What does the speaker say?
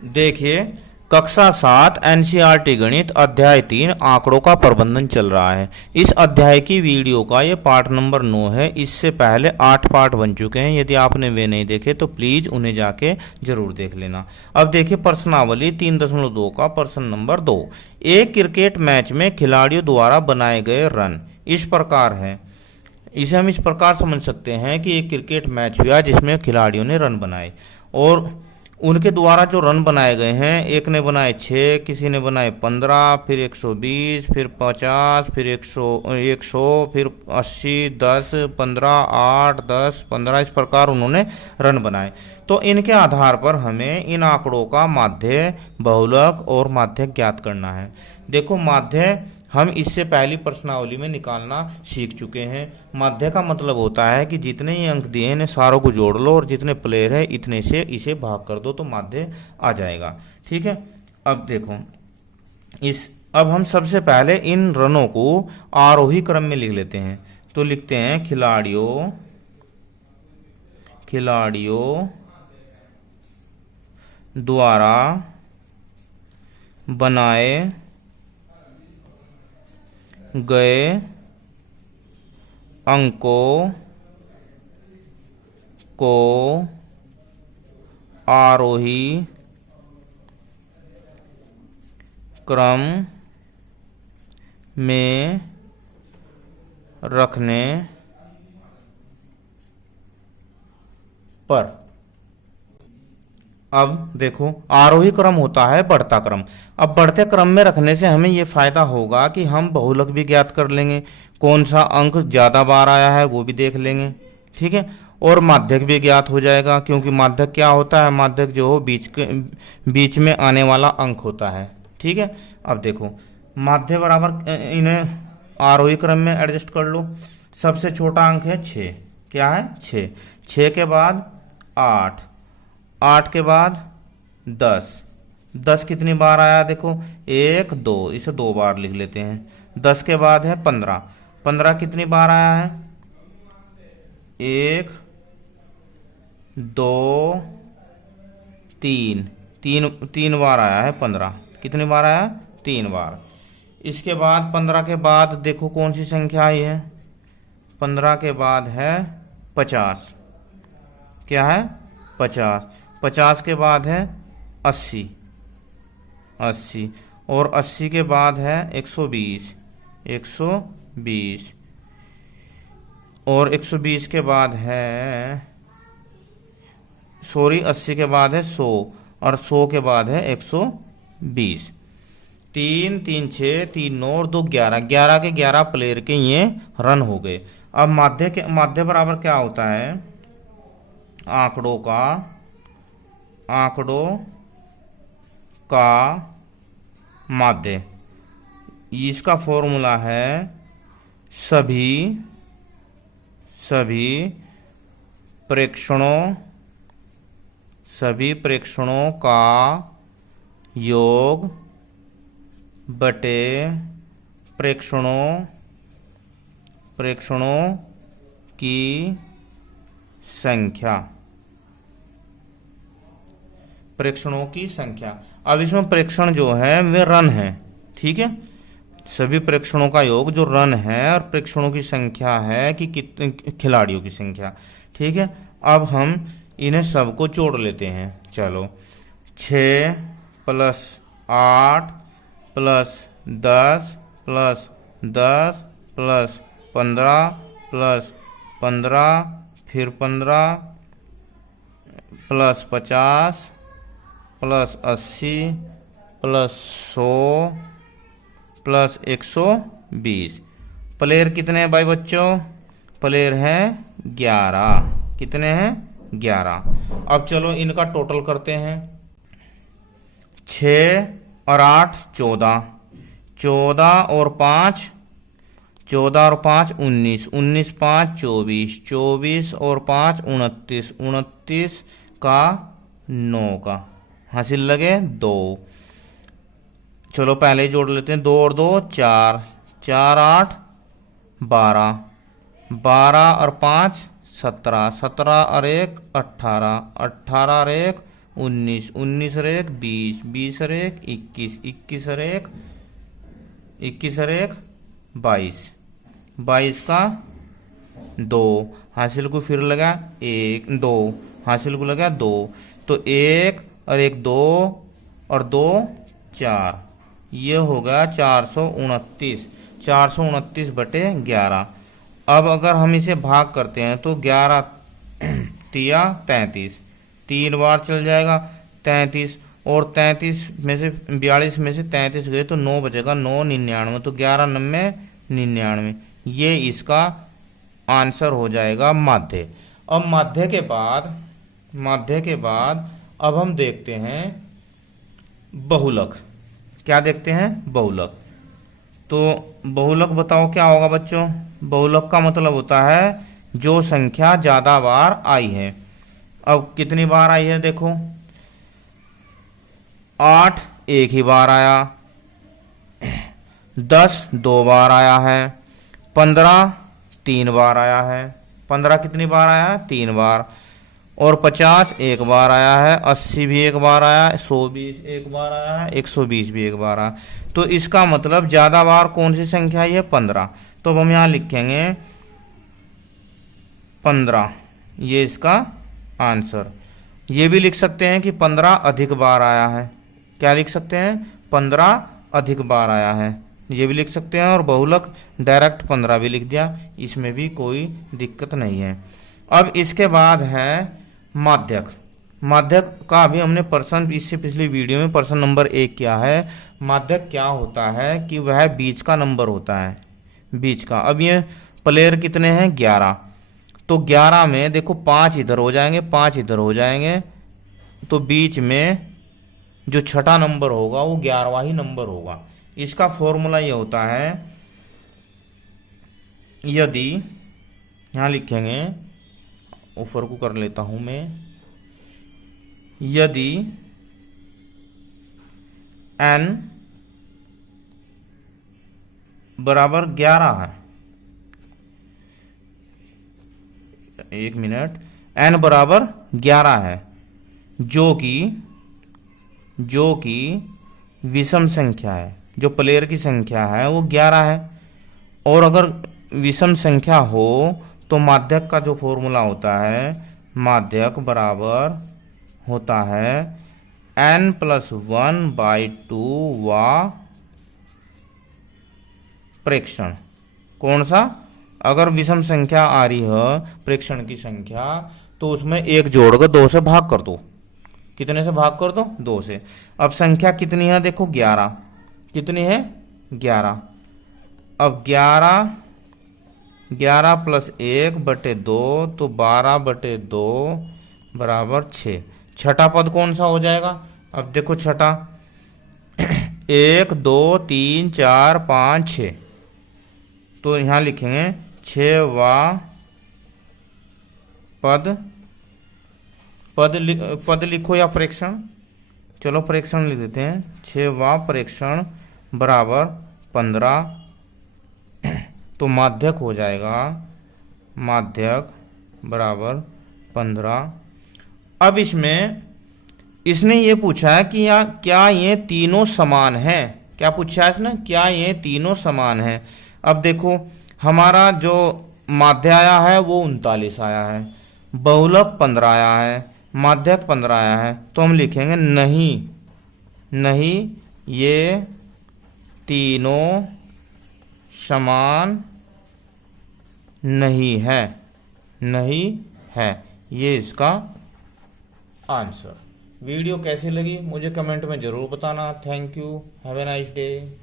देखिए, कक्षा 7 एनसीईआरटी गणित अध्याय 3 आंकड़ों का प्रबंधन चल रहा है। इस अध्याय की वीडियो का ये पार्ट नंबर 9 है। इससे पहले 8 पार्ट बन चुके हैं। यदि आपने वे नहीं देखे तो प्लीज उन्हें जाके जरूर देख लेना। अब देखिए प्रश्नावली 3.2 का प्रश्न नंबर 2। एक क्रिकेट मैच में खिलाड़ियों द्वारा बनाए गए रन इस प्रकार है। इसे हम इस प्रकार समझ सकते हैं कि एक क्रिकेट मैच हुआ जिसमें खिलाड़ियों ने रन बनाए और उनके द्वारा जो रन बनाए गए हैं, एक ने बनाए 6, किसी ने बनाए 15, फिर 120, फिर 50, फिर 100, फिर 80, 10, 15, 8, 10, 15 इस प्रकार उन्होंने रन बनाए। तो इनके आधार पर हमें इन आंकड़ों का माध्य, बहुलक और माध्यक ज्ञात करना है। देखो माध्य हम इससे पहली प्रश्नावली में निकालना सीख चुके हैं। माध्य का मतलब होता है कि जितने ही अंक दिए हैं सारों को जोड़ लो और जितने प्लेयर है इतने से इसे भाग कर दो तो माध्य आ जाएगा। ठीक है। अब देखो अब हम सबसे पहले इन रनों को आरोही क्रम में लिख लेते हैं। तो लिखते हैं खिलाड़ियों द्वारा बनाए गए अंकों को आरोही क्रम में रखने पर। अब देखो आरोही क्रम होता है बढ़ता क्रम। अब बढ़ते क्रम में रखने से हमें यह फायदा होगा कि हम बहुलक भी ज्ञात कर लेंगे, कौन सा अंक ज्यादा बार आया है वो भी देख लेंगे। ठीक है। और माध्यक भी ज्ञात हो जाएगा, क्योंकि माध्यक क्या होता है, माध्यक जो हो बीच में आने वाला अंक होता है। ठीक है। अब देखो माध्य बराबर इन्हें आरोही क्रम में एडजस्ट कर लो। सबसे छोटा अंक है 6। क्या है 6। 6 के बाद 8, 8 के बाद 10, 10 कितनी बार आया देखो 1 2, इसे 2 बार लिख लेते हैं। 10 के बाद है 15, 15 कितनी बार आया है 1 2 3, 3 बार आया है 15। कितनी बार आया 3 बार। इसके बाद 15 के बाद देखो कौन सी संख्या आई है, 15 के बाद है 50। क्या है 50। 50 के बाद है 80, 80 और 80 के बाद है 120, 120 और 120 के बाद है 80 के बाद है 100 और 100 के बाद है 120। 3 3 6 3 9 और 2 11, 11 के 11 प्लेयर के ये रन हो गए। अब माध्य बराबर क्या होता है, आंकड़ों का माध्य। इसका फॉर्मूला है सभी प्रेक्षणों का योग बटे प्रेक्षणों की संख्या। प्रेक्षणों की संख्या। अब इसमें प्रेक्षण जो है वे रन है। ठीक है। सभी प्रेक्षणों का योग जो रन है और प्रेक्षणों की संख्या है कि कितने खिलाड़ियों की संख्या। ठीक है। अब हम इन्हें सबको जोड़ लेते हैं। चलो 6 + 8 + 10 + 10 + 15 + 15 फिर 15 + 50 + 80 + 100 + 120। प्लेयर कितने हैं भाई बच्चों, प्लेयर हैं 11। कितने हैं 11। अब चलो इनका टोटल करते हैं। 6 और 8 14, 14 और 5 19, 19 5 24, 24 और 5 29, 29 का 9 का हासिल लगे 2। चलो पहले ही जोड़ लेते हैं। 2 और 2 4, 4 8 12, 12 और 5 17, 17 और 1 18, 18 और 1 19, 19 और 1 20, 20 और 1 21, 21 और 1 21 और 1 22, 22 का 2 हासिल को फिर लगा 1 2 हासिल को लगा 2, तो 1 और 1 2 और 2 4, ये होगा 429, 429 बटे 11। अब अगर हम इसे भाग करते हैं तो 11 तिया 33, 3 बार चल जाएगा 33, और 33 में से 42 में से 33 गए तो 9 बचेगा, 9 99, तो 11 9 99, ये इसका आंसर हो जाएगा माध्य। अब माध्य के बाद अब हम देखते हैं बहुलक। क्या देखते हैं? बहुलक। तो बहुलक बताओ क्या होगा बच्चों? बहुलक का मतलब होता है जो संख्या ज्यादा बार आई है। अब कितनी बार आई है देखो, 8 एक ही बार आया, 10 2 बार आया है, 15 3 बार आया है। 15 कितनी बार आया? 3 बार। और 50 एक बार आया है, 80 भी एक बार आया है, 120 एक बार आया है, 120 भी एक बार आया। तो इसका मतलब ज्यादा बार कौन सी संख्या है? 15। तो हम यहां लिखेंगे 15, ये इसका आंसर। ये भी लिख सकते हैं कि 15 अधिक बार आया है। क्या लिख सकते हैं? 15 अधिक बार आया है, ये भी लिख सकते हैं। और बहुलक डायरेक्ट 15 भी लिख दिया, इसमें भी कोई दिक्कत नहीं है। अब इसके बाद है माध्यक। माध्यक का अभी हमने प्रश्न इससे पिछली वीडियो में प्रश्न नंबर 1 किया है। माध्यक क्या होता है कि वह बीच का नंबर होता है, बीच का। अब ये प्लेयर कितने हैं? 11। तो 11 में देखो 5 इधर हो जाएंगे, 5 इधर हो जाएंगे, तो बीच में जो छठा नंबर होगा वो 11वां ही नंबर होगा। इसका फॉर्मूला ये होता है, यदि यहां लिखेंगे, ऊपर को कर लेता हूं मैं, यदि n बराबर 11 है, 1 मिनट, n बराबर 11 है, जो कि विषम संख्या है, जो प्लेयर की संख्या है वो 11 है। और अगर विषम संख्या हो तो माध्यक का जो फॉर्मूला होता है, माध्यक बराबर होता है n+1/2 वा प्रेक्षण। कौन सा? अगर विषम संख्या आ रही है प्रेक्षण की संख्या, तो उसमें 1 जोड़कर 2 से भाग कर दो। कितने से भाग कर दो? 2 से। अब संख्या कितनी है देखो, 11। कितनी है? 11। अब 11 + 1/2 तो 12/2 बराबर 6। छठा पद कौन सा हो जाएगा? अब देखो छठा 1 2 3 4 5 6, तो यहां लिखेंगे 6वां पद लिखो या प्रेक्षण, चलो प्रेक्षण लिख देते हैं। 6वां प्रेक्षण बराबर 15, तो माध्यक हो जाएगा, माध्यक बराबर 15। अब इसने ये पूछा है कि क्या ये तीनों समान है? क्या पूछा है इसने? क्या ये तीनों समान है? अब देखो हमारा जो माध्य आया है वो 39 आया है, बहुलक 15 आया है, माध्यक 15 आया है, तो हम लिखेंगे नहीं ये तीनों समान नहीं है, ये इसका आंसर। वीडियो कैसी लगी मुझे कमेंट में जरूर बताना। Thank you, have a nice day.